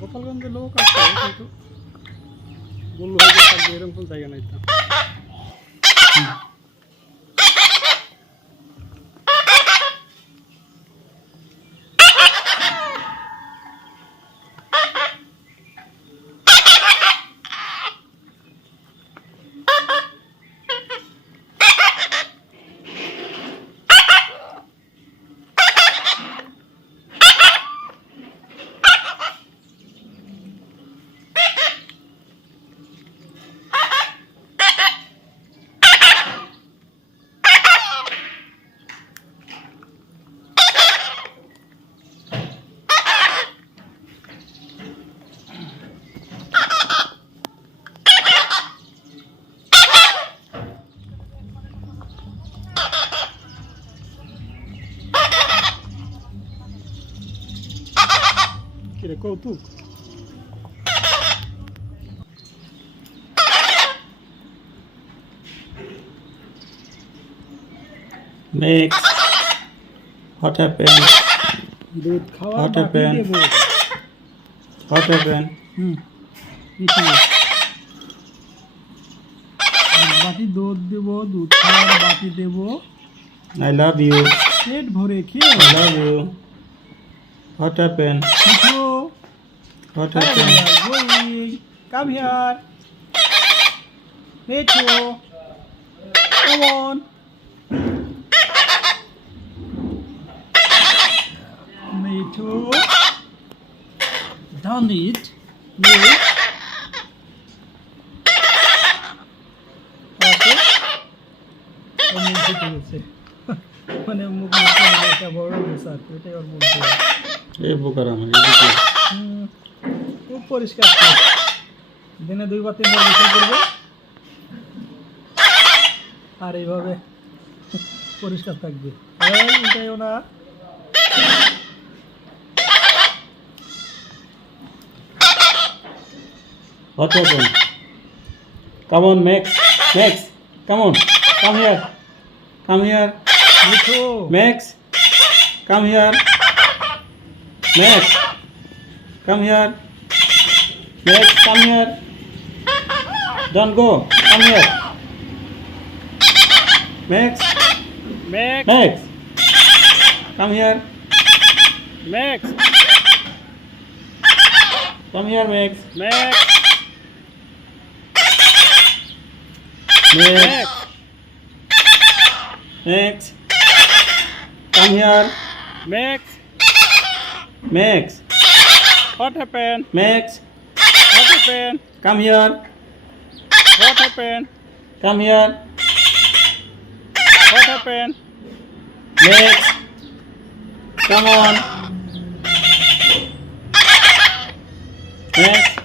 গোপালগঞ্জে লোক আছে কিন্তু বললো হয়তো থাকবে এরকম কোনো জায়গা নাই তো। কিরে কৌতুক Mix. What happened? দুধ খাওয়া What বাকি happened? Dev What happened? বাকি দুধ দেব দুধ খাওয়ার বাকি দেব I love you. পেট ভরে খেয়ে I love you. What happened? Mithu What happened? Come here. Mitu. Come on. Mitu. Done it. Mitu. Okay. মানে মুখ মুখে একটা বড় বিষয় এটাই ওর মধ্যে এই বোকারা আমার এদিকে খুব পরিষ্কার দিনে 2 বা 3 বার গোসল করবে আর এইভাবে পরিষ্কার থাকবে এই উল্টাইও না What happened? Come on, Max. Max, come on. Come here. Come here. Mithu Max, come here. Max, come here. Max, come here. Don't go. Come here. Max, Max Max, come here. Max Come here, Max. Max Max, Max, come here. Max Max, what happened Max, what happened come here. what happened Come here. what happened Max, come on. Max,